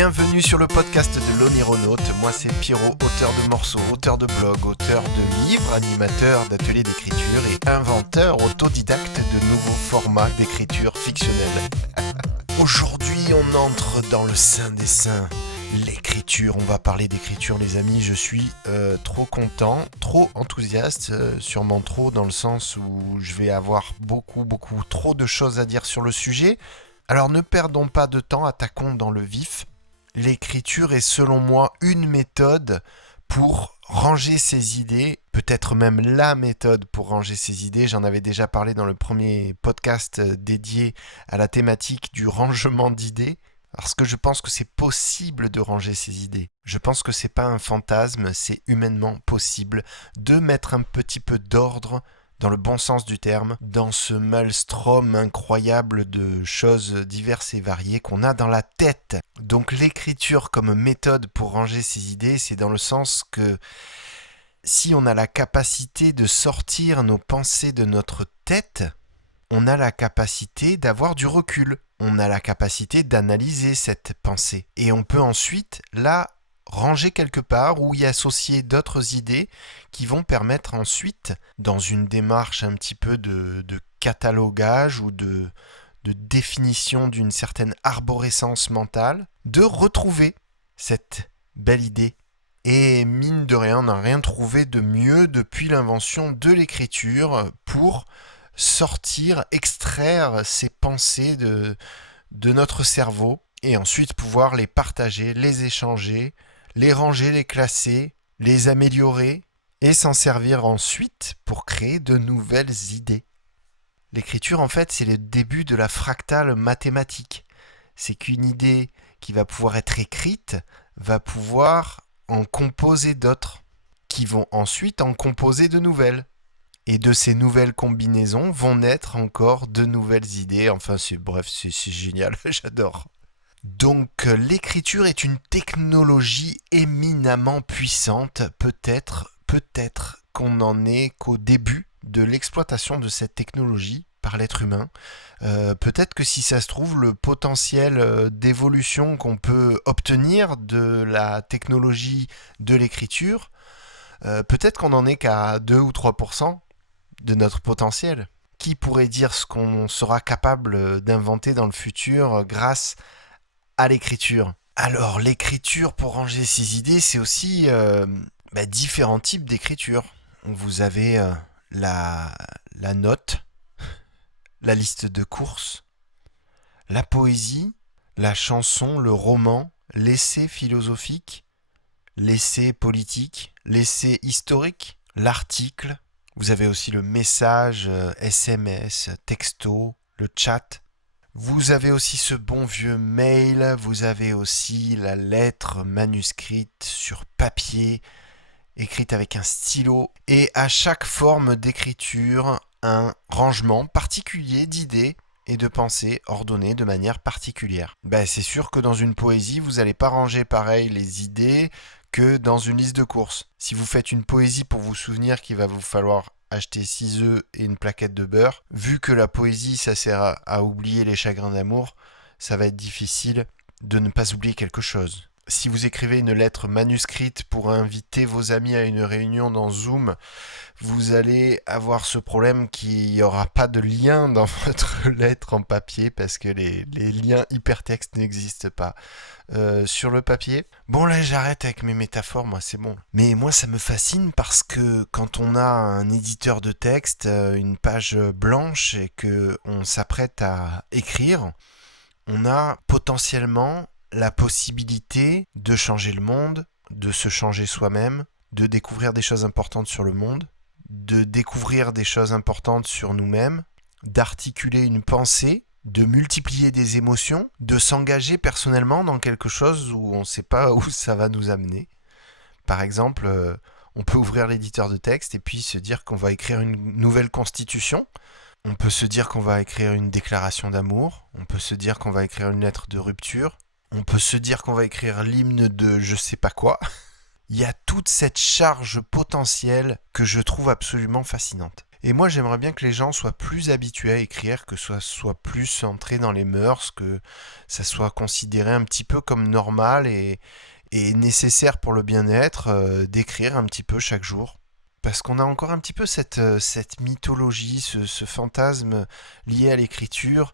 Bienvenue sur le podcast de l'Onironaute. Moi c'est Pierrot, auteur de morceaux, auteur de blog, auteur de livres, animateur d'ateliers d'écriture et inventeur autodidacte de nouveaux formats d'écriture fictionnelle. Aujourd'hui on entre dans le sein des saints, l'écriture. On va parler d'écriture les amis, je suis trop content, trop enthousiaste, sûrement trop dans le sens où je vais avoir beaucoup trop de choses à dire sur le sujet. Alors ne perdons pas de temps, attaquons dans le vif. L'écriture est selon moi une méthode pour ranger ses idées, peut-être même la méthode pour ranger ses idées. J'en avais déjà parlé dans le premier podcast dédié à la thématique du rangement d'idées, parce que je pense que c'est possible de ranger ses idées. Je pense que c'est pas un fantasme, c'est humainement possible de mettre un petit peu d'ordre, dans le bon sens du terme, dans ce maelstrom incroyable de choses diverses et variées qu'on a dans la tête. Donc l'écriture comme méthode pour ranger ses idées, c'est dans le sens que si on a la capacité de sortir nos pensées de notre tête, on a la capacité d'avoir du recul. On a la capacité d'analyser cette pensée. Et on peut ensuite la ranger quelque part ou y associer d'autres idées qui vont permettre ensuite, dans une démarche un petit peu de catalogage ou de définition d'une certaine arborescence mentale, de retrouver cette belle idée. Et mine de rien, on n'a rien trouvé de mieux depuis l'invention de l'écriture pour sortir, extraire ces pensées de notre cerveau et ensuite pouvoir les partager, les échanger, les ranger, les classer, les améliorer et s'en servir ensuite pour créer de nouvelles idées. L'écriture, en fait, c'est le début de la fractale mathématique. C'est qu'une idée qui va pouvoir être écrite va pouvoir en composer d'autres, qui vont ensuite en composer de nouvelles. Et de ces nouvelles combinaisons vont naître encore de nouvelles idées. Enfin, c'est génial, j'adore. Donc l'écriture est une technologie éminemment puissante, peut-être qu'on n'en est qu'au début de l'exploitation de cette technologie par l'être humain. Peut-être que si ça se trouve, le potentiel d'évolution qu'on peut obtenir de la technologie de l'écriture, peut-être qu'on n'en est qu'à 2 ou 3% de notre potentiel. Qui pourrait dire ce qu'on sera capable d'inventer dans le futur grâce à l'écriture. Alors, l'écriture pour ranger ses idées, c'est aussi différents types d'écriture. Vous avez la note, la liste de courses, la poésie, la chanson, le roman, l'essai philosophique, l'essai politique, l'essai historique, l'article. Vous avez aussi le message, SMS, texto, le chat. Vous avez aussi ce bon vieux mail, vous avez aussi la lettre manuscrite sur papier, écrite avec un stylo, et à chaque forme d'écriture, un rangement particulier d'idées et de pensées ordonnées de manière particulière. C'est sûr que dans une poésie, vous n'allez pas ranger pareil les idées que dans une liste de courses. Si vous faites une poésie pour vous souvenir qu'il va vous falloir acheter 6 œufs et une plaquette de beurre, vu que la poésie ça sert à oublier les chagrins d'amour, ça va être difficile de ne pas oublier quelque chose. Si vous écrivez une lettre manuscrite pour inviter vos amis à une réunion dans Zoom, vous allez avoir ce problème qu'il n'y aura pas de lien dans votre lettre en papier parce que les liens hypertextes n'existent pas sur le papier. Bon là j'arrête avec mes métaphores, moi c'est bon. Mais moi ça me fascine parce que quand on a un éditeur de texte, une page blanche et qu'on s'apprête à écrire, on a potentiellement la possibilité de changer le monde, de se changer soi-même, de découvrir des choses importantes sur le monde, de découvrir des choses importantes sur nous-mêmes, d'articuler une pensée, de multiplier des émotions, de s'engager personnellement dans quelque chose où on ne sait pas où ça va nous amener. Par exemple, on peut ouvrir l'éditeur de texte et puis se dire qu'on va écrire une nouvelle constitution. On peut se dire qu'on va écrire une déclaration d'amour. On peut se dire qu'on va écrire une lettre de rupture. On peut se dire qu'on va écrire l'hymne de je sais pas quoi. Il y a toute cette charge potentielle que je trouve absolument fascinante. Et moi, j'aimerais bien que les gens soient plus habitués à écrire, que ça soit plus entré dans les mœurs, que ça soit considéré un petit peu comme normal et nécessaire pour le bien-être d'écrire un petit peu chaque jour. Parce qu'on a encore un petit peu cette mythologie, ce fantasme lié à l'écriture,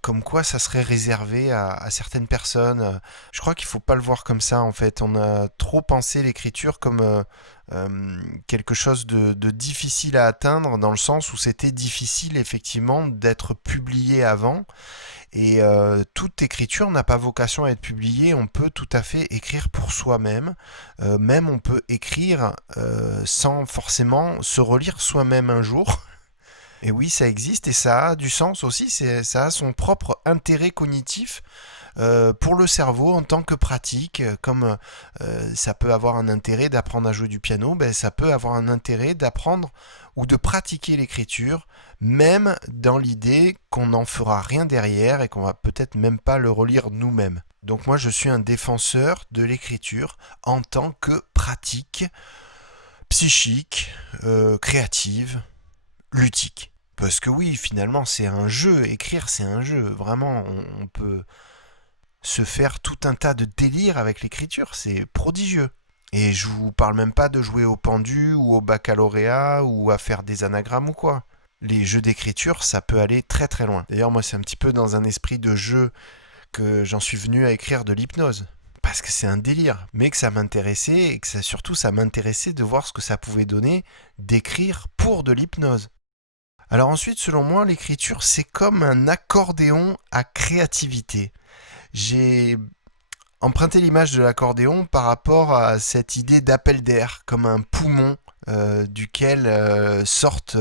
comme quoi ça serait réservé à certaines personnes. Je crois qu'il ne faut pas le voir comme ça en fait. On a trop pensé l'écriture comme quelque chose de difficile à atteindre, dans le sens où c'était difficile effectivement d'être publié avant. Et toute écriture n'a pas vocation à être publiée, on peut tout à fait écrire pour soi-même, même on peut écrire sans forcément se relire soi-même un jour. Et oui, ça existe et ça a du sens aussi, ça a son propre intérêt cognitif pour le cerveau en tant que pratique, comme ça peut avoir un intérêt d'apprendre à jouer du piano, ben, ça peut avoir un intérêt d'apprendre ou de pratiquer l'écriture, même dans l'idée qu'on n'en fera rien derrière et qu'on va peut-être même pas le relire nous-mêmes. Donc moi je suis un défenseur de l'écriture en tant que pratique psychique, créative, ludique. Parce que oui, finalement c'est un jeu, écrire c'est un jeu, vraiment on peut se faire tout un tas de délires avec l'écriture, c'est prodigieux. Et je vous parle même pas de jouer au pendu ou au baccalauréat ou à faire des anagrammes ou quoi. Les jeux d'écriture, ça peut aller très très loin. D'ailleurs, moi, c'est un petit peu dans un esprit de jeu que j'en suis venu à écrire de l'hypnose. Parce que c'est un délire, mais que ça m'intéressait et que surtout ça m'intéressait de voir ce que ça pouvait donner d'écrire pour de l'hypnose. Alors ensuite, selon moi, l'écriture, c'est comme un accordéon à créativité. J'ai emprunté l'image de l'accordéon par rapport à cette idée d'appel d'air, comme un poumon duquel sortent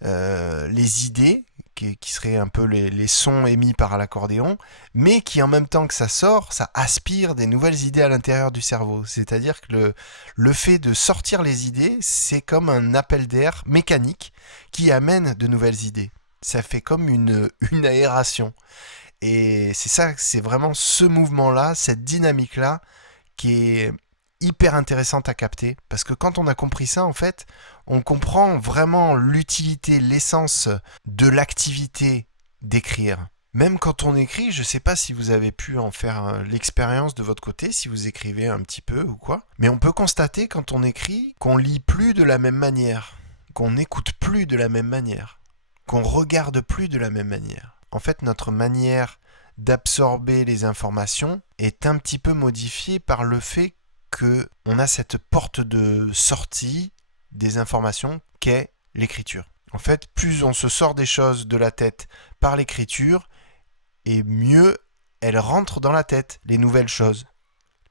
les idées, qui seraient un peu les sons émis par l'accordéon, mais qui en même temps que ça sort, ça aspire des nouvelles idées à l'intérieur du cerveau. C'est-à-dire que le fait de sortir les idées, c'est comme un appel d'air mécanique qui amène de nouvelles idées. Ça fait comme une aération. Et c'est ça, c'est vraiment ce mouvement-là, cette dynamique-là, qui est hyper intéressante à capter. Parce que quand on a compris ça, en fait, on comprend vraiment l'utilité, l'essence de l'activité d'écrire. Même quand on écrit, je ne sais pas si vous avez pu en faire l'expérience de votre côté, si vous écrivez un petit peu ou quoi, mais on peut constater quand on écrit qu'on lit plus de la même manière, qu'on n'écoute plus de la même manière, qu'on regarde plus de la même manière. En fait, notre manière d'absorber les informations est un petit peu modifiée par le fait qu'on a cette porte de sortie des informations qu'est l'écriture. En fait, plus on se sort des choses de la tête par l'écriture, et mieux elles rentrent dans la tête, les nouvelles choses,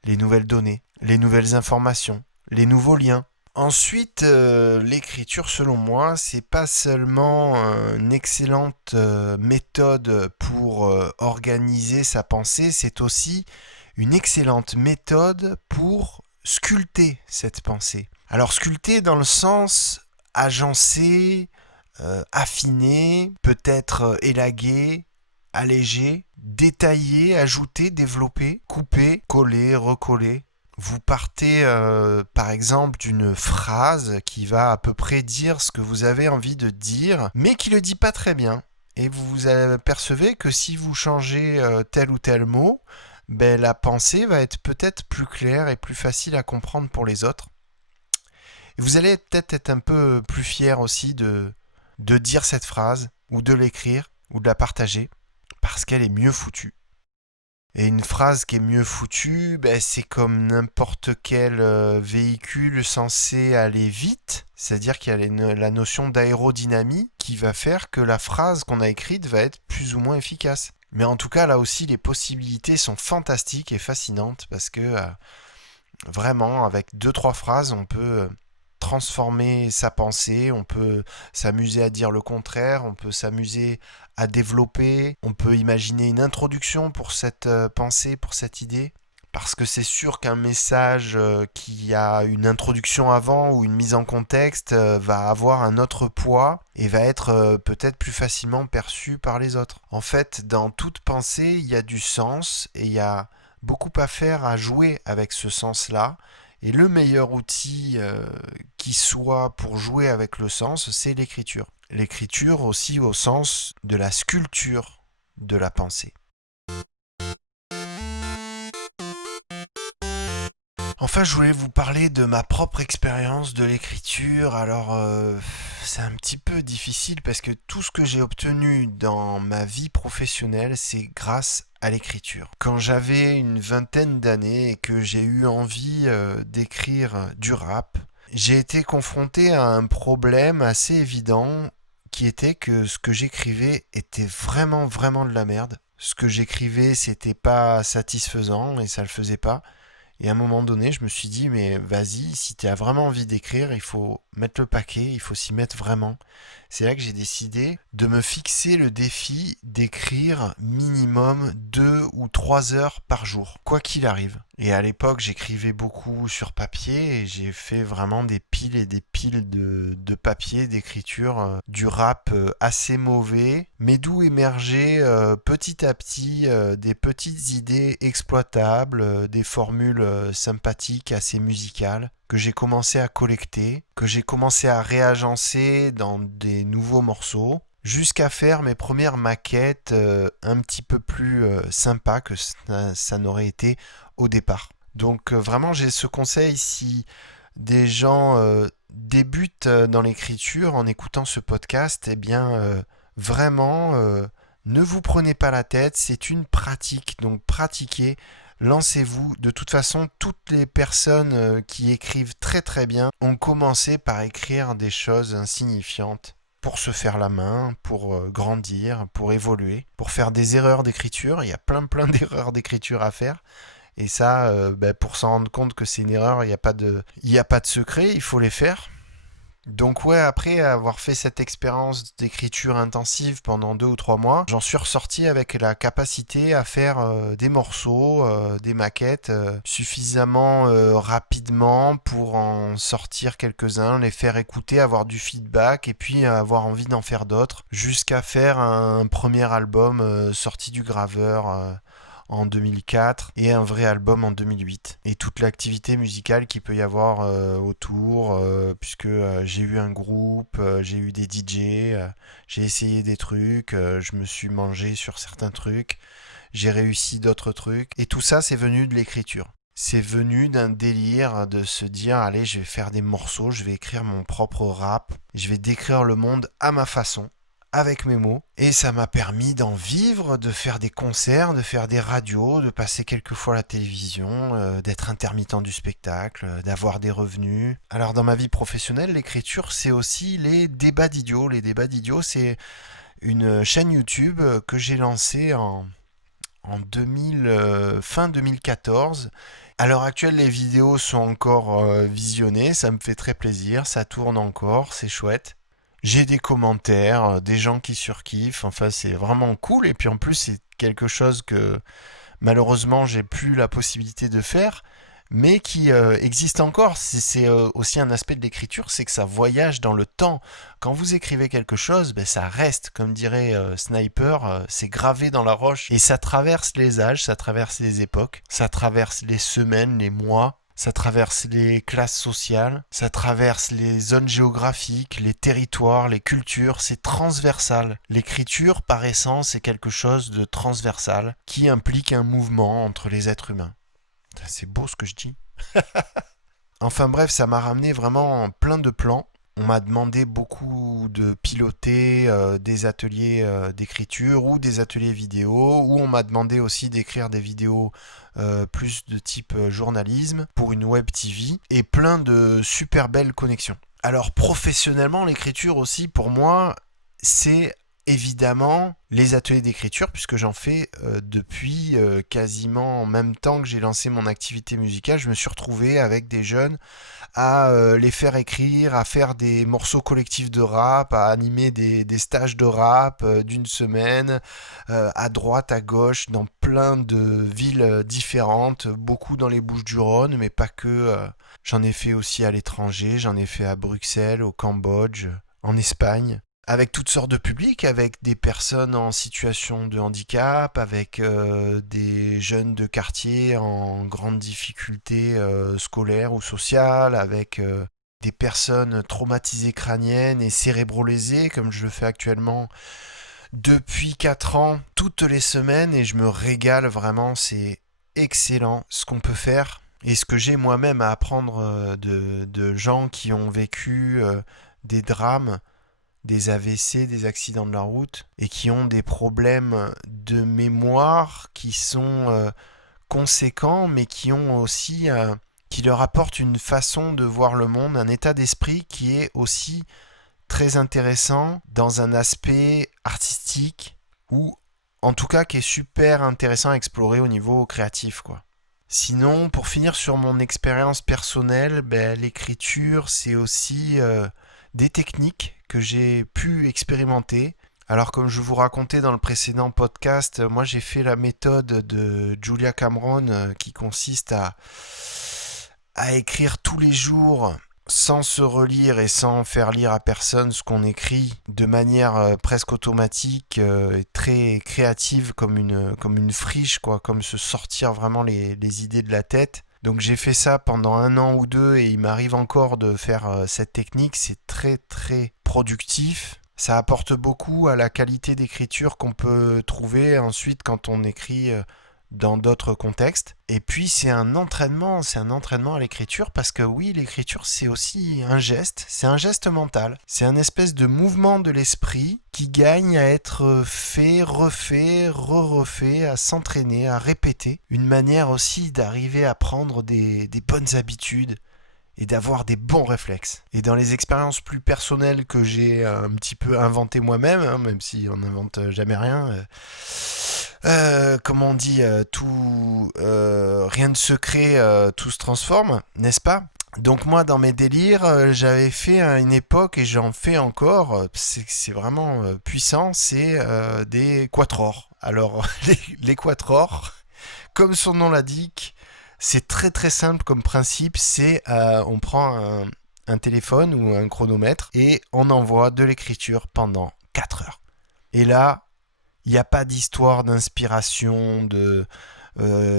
les nouvelles données, les nouvelles informations, les nouveaux liens. Ensuite, l'écriture, selon moi, c'est pas seulement une excellente méthode pour organiser sa pensée, c'est aussi une excellente méthode pour sculpter cette pensée. Alors sculpter dans le sens agencer, affiner, peut-être élaguer, alléger, détailler, ajouter, développer, couper, coller, recoller. Vous partez par exemple d'une phrase qui va à peu près dire ce que vous avez envie de dire, mais qui ne le dit pas très bien. Et vous vous apercevez que si vous changez tel ou tel mot, ben, la pensée va être peut-être plus claire et plus facile à comprendre pour les autres. Et vous allez peut-être être un peu plus fier aussi de dire cette phrase, ou de l'écrire, ou de la partager, parce qu'elle est mieux foutue. Et une phrase qui est mieux foutue, ben c'est comme n'importe quel véhicule censé aller vite, c'est-à-dire qu'il y a la notion d'aérodynamie qui va faire que la phrase qu'on a écrite va être plus ou moins efficace. Mais en tout cas, là aussi, les possibilités sont fantastiques et fascinantes parce que vraiment, avec 2-3 phrases, on peut transformer sa pensée, on peut s'amuser à dire le contraire, on peut s'amuser à développer, on peut imaginer une introduction pour cette pensée, pour cette idée. Parce que c'est sûr qu'un message qui a une introduction avant ou une mise en contexte va avoir un autre poids et va être peut-être plus facilement perçu par les autres. En fait, dans toute pensée, il y a du sens et il y a beaucoup à faire à jouer avec ce sens-là Et le meilleur outil qui soit pour jouer avec le sens, c'est l'écriture. L'écriture aussi au sens de la sculpture de la pensée. Enfin, je voulais vous parler de ma propre expérience de l'écriture. Alors, c'est un petit peu difficile parce que tout ce que j'ai obtenu dans ma vie professionnelle, c'est grâce à l'écriture. Quand j'avais une vingtaine d'années et que j'ai eu envie d'écrire du rap, j'ai été confronté à un problème assez évident qui était que ce que j'écrivais était vraiment, vraiment de la merde. Ce que j'écrivais, c'était pas satisfaisant et ça le faisait pas. Et à un moment donné, je me suis dit, mais vas-y, si tu as vraiment envie d'écrire, il faut mettre le paquet, il faut s'y mettre vraiment. C'est là que j'ai décidé de me fixer le défi d'écrire minimum 2 ou 3 heures par jour, quoi qu'il arrive. Et à l'époque, j'écrivais beaucoup sur papier et j'ai fait vraiment des piles et des piles de papier, d'écriture, du rap assez mauvais, mais d'où émergeaient petit à petit des petites idées exploitables, des formules sympathiques, assez musicales, que j'ai commencé à collecter, que j'ai commencé à réagencer dans des nouveaux morceaux, jusqu'à faire mes premières maquettes un petit peu plus sympas que ça n'aurait été au départ. Donc vraiment, j'ai ce conseil si des gens débutent dans l'écriture en écoutant ce podcast, eh bien vraiment, ne vous prenez pas la tête, c'est une pratique, donc pratiquez. Lancez-vous. De toute façon, toutes les personnes qui écrivent très très bien ont commencé par écrire des choses insignifiantes pour se faire la main, pour grandir, pour évoluer, pour faire des erreurs d'écriture. Il y a plein d'erreurs d'écriture à faire. Et ça, pour s'en rendre compte que c'est une erreur, il n'y a pas de secret, il faut les faire. Donc ouais, après avoir fait cette expérience d'écriture intensive pendant 2 ou 3 mois, j'en suis ressorti avec la capacité à faire des morceaux, des maquettes suffisamment rapidement pour en sortir quelques-uns, les faire écouter, avoir du feedback et puis avoir envie d'en faire d'autres, jusqu'à faire un premier album sorti du graveur en 2004 et un vrai album en 2008 et toute l'activité musicale qu'il peut y avoir autour puisque j'ai eu un groupe, j'ai eu des DJ, j'ai essayé des trucs, je me suis mangé sur certains trucs, j'ai réussi d'autres trucs et tout ça c'est venu de l'écriture. C'est venu d'un délire de se dire allez je vais faire des morceaux, je vais écrire mon propre rap, je vais décrire le monde à ma façon avec mes mots. Et ça m'a permis d'en vivre, de faire des concerts, de faire des radios, de passer quelques fois à la télévision, d'être intermittent du spectacle, d'avoir des revenus. Alors dans ma vie professionnelle, l'écriture, c'est aussi les débats d'idiots. Les débats d'idiots, c'est une chaîne YouTube que j'ai lancée en 2000, fin 2014. À l'heure actuelle, les vidéos sont encore visionnées, ça me fait très plaisir, ça tourne encore, c'est chouette. J'ai des commentaires, des gens qui surkiffent, enfin c'est vraiment cool et puis en plus c'est quelque chose que malheureusement j'ai plus la possibilité de faire mais qui existe encore. C'est aussi un aspect de l'écriture, c'est que ça voyage dans le temps. Quand vous écrivez quelque chose, ça reste, comme dirait Sniper, c'est gravé dans la roche et ça traverse les âges, ça traverse les époques, ça traverse les semaines, les mois. Ça traverse les classes sociales, ça traverse les zones géographiques, les territoires, les cultures, c'est transversal. L'écriture, par essence, est quelque chose de transversal qui implique un mouvement entre les êtres humains. C'est beau ce que je dis. Enfin bref, ça m'a ramené vraiment plein de plans. On m'a demandé beaucoup de piloter des ateliers d'écriture ou des ateliers vidéo, ou on m'a demandé aussi d'écrire des vidéos plus de type journalisme pour une web TV et plein de super belles connexions. Alors professionnellement, l'écriture aussi pour moi, c'est évidemment les ateliers d'écriture puisque j'en fais depuis quasiment en même temps que j'ai lancé mon activité musicale. Je me suis retrouvé avec des jeunes à les faire écrire, à faire des morceaux collectifs de rap, à animer des stages de rap d'une semaine, à droite, à gauche, dans plein de villes différentes, beaucoup dans les Bouches-du-Rhône, mais pas que. J'en ai fait aussi à l'étranger, j'en ai fait à Bruxelles, au Cambodge, en Espagne. avec toutes sortes de publics, avec des personnes en situation de handicap, avec des jeunes de quartier en grande difficulté scolaire ou sociale, avec des personnes traumatisées crâniennes et cérébro-lésées, comme je le fais actuellement depuis 4 ans, toutes les semaines, et je me régale vraiment, c'est excellent ce qu'on peut faire. Et ce que j'ai moi-même à apprendre de gens qui ont vécu des drames, des AVC, des accidents de la route, et qui ont des problèmes de mémoire qui sont conséquents, mais qui ont aussi, qui leur apportent une façon de voir le monde, un état d'esprit qui est aussi très intéressant dans un aspect artistique, ou en tout cas qui est super intéressant à explorer au niveau créatif, quoi. Sinon, pour finir sur mon expérience personnelle, l'écriture, c'est aussi des techniques que j'ai pu expérimenter. Alors, comme je vous racontais dans le précédent podcast, moi j'ai fait la méthode de Julia Cameron qui consiste à écrire tous les jours sans se relire et sans faire lire à personne ce qu'on écrit, de manière presque automatique et très créative, comme une friche, quoi, comme se sortir vraiment les idées de la tête. Donc j'ai fait ça pendant 1 an ou 2 et il m'arrive encore de faire cette technique. C'est très très productif. Ça apporte beaucoup à la qualité d'écriture qu'on peut trouver ensuite quand on écrit dans d'autres contextes. Et puis c'est un entraînement à l'écriture, parce que oui, l'écriture c'est aussi un geste, c'est un geste mental, c'est un espèce de mouvement de l'esprit qui gagne à être fait, refait, re-refait, à s'entraîner, à répéter. Une manière aussi d'arriver à prendre des bonnes habitudes et d'avoir des bons réflexes. Et dans les expériences plus personnelles que j'ai un petit peu inventées moi-même, même si on n'invente jamais rien, comme on dit, rien de secret, tout se transforme, n'est-ce pas? Donc moi, dans mes délires, j'avais fait à une époque, et j'en fais encore, c'est vraiment puissant, c'est des quatuors. Alors, les quatuors, comme son nom l'indique, c'est très très simple comme principe, c'est on prend un téléphone ou un chronomètre et on envoie de l'écriture pendant 4 heures. Et là, il n'y a pas d'histoire d'inspiration, de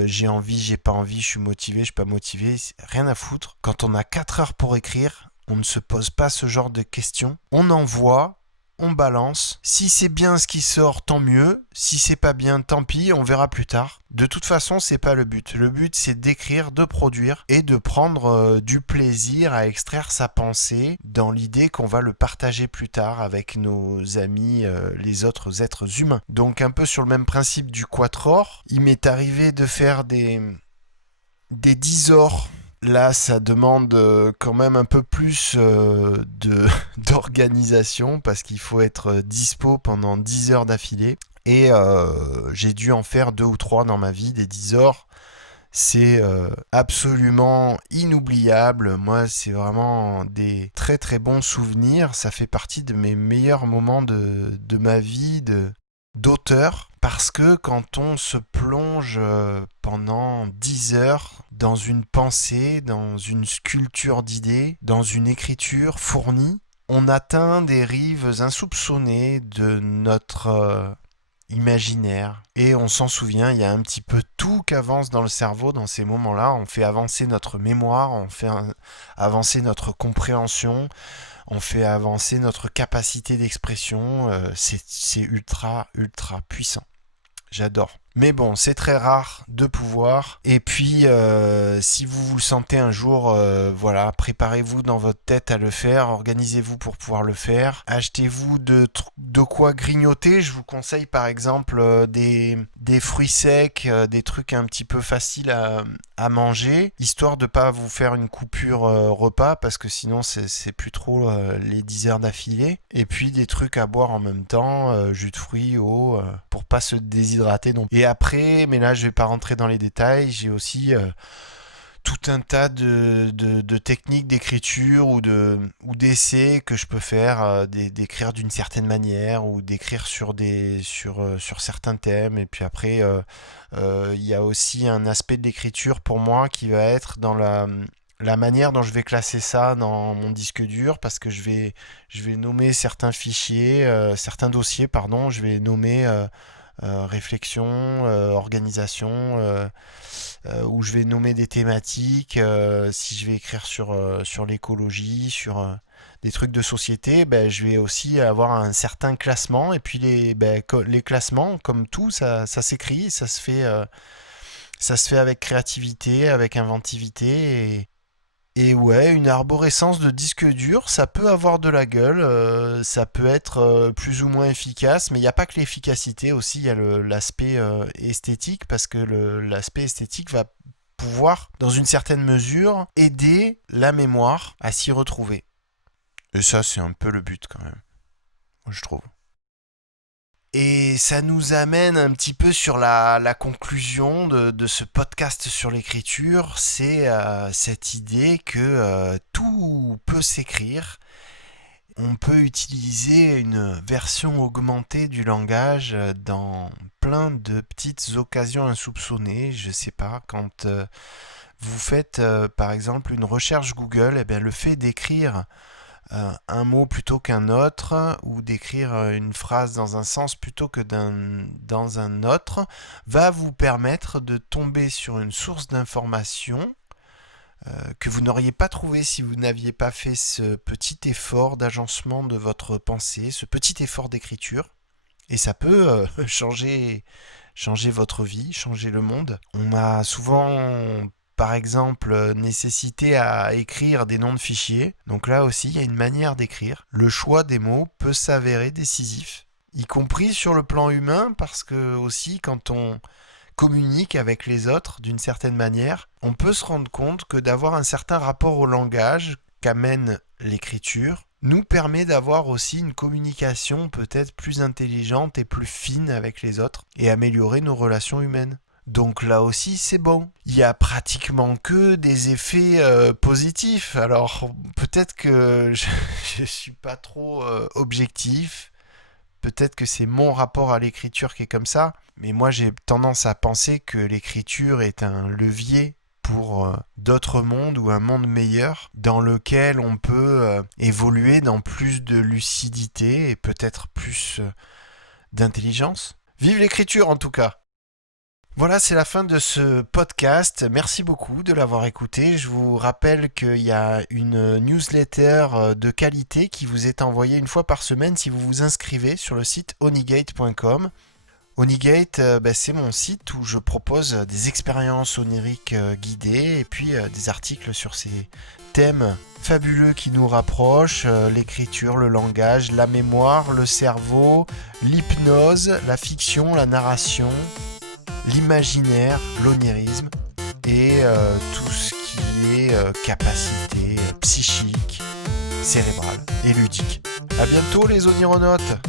j'ai envie, j'ai pas envie, je suis motivé, je suis pas motivé, rien à foutre. Quand on a 4 heures pour écrire, on ne se pose pas ce genre de questions. On envoie, on balance. Si c'est bien ce qui sort, tant mieux. Si c'est pas bien, tant pis, on verra plus tard. De toute façon, c'est pas le but. Le but, c'est d'écrire, de produire et de prendre du plaisir à extraire sa pensée dans l'idée qu'on va le partager plus tard avec nos amis, les autres êtres humains. Donc un peu sur le même principe du quatuor, il m'est arrivé de faire des 10 ors. Là, ça demande quand même un peu plus d'organisation, parce qu'il faut être dispo pendant 10 heures d'affilée. Et j'ai dû en faire 2 ou 3 dans ma vie, des 10 heures. C'est absolument inoubliable. Moi, c'est vraiment des très très bons souvenirs. Ça fait partie de mes meilleurs moments de ma vie d'auteur, parce que quand on se plonge pendant 10 heures dans une pensée, dans une sculpture d'idées, dans une écriture fournie, on atteint des rives insoupçonnées de notre imaginaire. Et on s'en souvient, il y a un petit peu tout qui avance dans le cerveau dans ces moments-là. On fait avancer notre mémoire, on fait avancer notre compréhension, on fait avancer notre capacité d'expression. C'est ultra, ultra puissant. J'adore. Mais bon, c'est très rare de pouvoir. Et puis, si vous le sentez un jour, voilà, préparez-vous dans votre tête à le faire. Organisez-vous pour pouvoir le faire. Achetez-vous de quoi grignoter. Je vous conseille par exemple des fruits secs, des trucs un petit peu faciles à manger, histoire de pas vous faire une coupure repas, parce que sinon c'est plus trop les 10 heures d'affilée. Et puis des trucs à boire en même temps, jus de fruits, eau, pour pas se déshydrater non plus. Et après, mais là je vais pas rentrer dans les détails, j'ai aussi tout un tas de techniques d'écriture ou d'essais que je peux faire, d'écrire d'une certaine manière, ou d'écrire sur certains thèmes. Et puis après, il y a aussi un aspect de l'écriture pour moi qui va être dans la manière dont je vais classer ça dans mon disque dur, parce que je vais nommer certains fichiers, certains dossiers, pardon, je vais nommer réflexion, organisation, où je vais nommer des thématiques. Si je vais écrire sur l'écologie, sur des trucs de société, ben, je vais aussi avoir un certain classement. Et puis les classements, comme tout, ça s'écrit, ça se fait avec créativité, avec inventivité. Et ouais, une arborescence de disque dur, ça peut avoir de la gueule, ça peut être plus ou moins efficace, mais il n'y a pas que l'efficacité aussi, il y a l'aspect esthétique, parce que l'aspect esthétique va pouvoir, dans une certaine mesure, aider la mémoire à s'y retrouver. Et ça, c'est un peu le but quand même, moi je trouve. Et ça nous amène un petit peu sur la conclusion de ce podcast sur l'écriture, c'est cette idée que tout peut s'écrire. On peut utiliser une version augmentée du langage dans plein de petites occasions insoupçonnées. Je sais pas, quand vous faites par exemple une recherche Google, eh bien, le fait d'écrire un mot plutôt qu'un autre, ou d'écrire une phrase dans un sens plutôt que dans un autre, va vous permettre de tomber sur une source d'information que vous n'auriez pas trouvé si vous n'aviez pas fait ce petit effort d'agencement de votre pensée, ce petit effort d'écriture. Et ça peut changer votre vie, changer le monde. On m'a souvent, par exemple, nécessité à écrire des noms de fichiers. Donc là aussi, il y a une manière d'écrire. Le choix des mots peut s'avérer décisif, y compris sur le plan humain, parce que aussi quand on communique avec les autres d'une certaine manière, on peut se rendre compte que d'avoir un certain rapport au langage qu'amène l'écriture nous permet d'avoir aussi une communication peut-être plus intelligente et plus fine avec les autres et améliorer nos relations humaines. Donc là aussi, c'est bon. Il y a pratiquement que des effets positifs. Alors peut-être que je ne suis pas trop objectif. Peut-être que c'est mon rapport à l'écriture qui est comme ça. Mais moi, j'ai tendance à penser que l'écriture est un levier pour d'autres mondes ou un monde meilleur dans lequel on peut évoluer dans plus de lucidité et peut-être plus d'intelligence. Vive l'écriture en tout cas! Voilà, c'est la fin de ce podcast. Merci beaucoup de l'avoir écouté. Je vous rappelle qu'il y a une newsletter de qualité qui vous est envoyée une fois par semaine si vous vous inscrivez sur le site onigate.com. Onigate, c'est mon site où je propose des expériences oniriques guidées et puis des articles sur ces thèmes fabuleux qui nous rapprochent, l'écriture, le langage, la mémoire, le cerveau, l'hypnose, la fiction, la narration, l'imaginaire, l'onirisme et tout ce qui est capacité psychique, cérébrale et ludique. À bientôt les onironautes!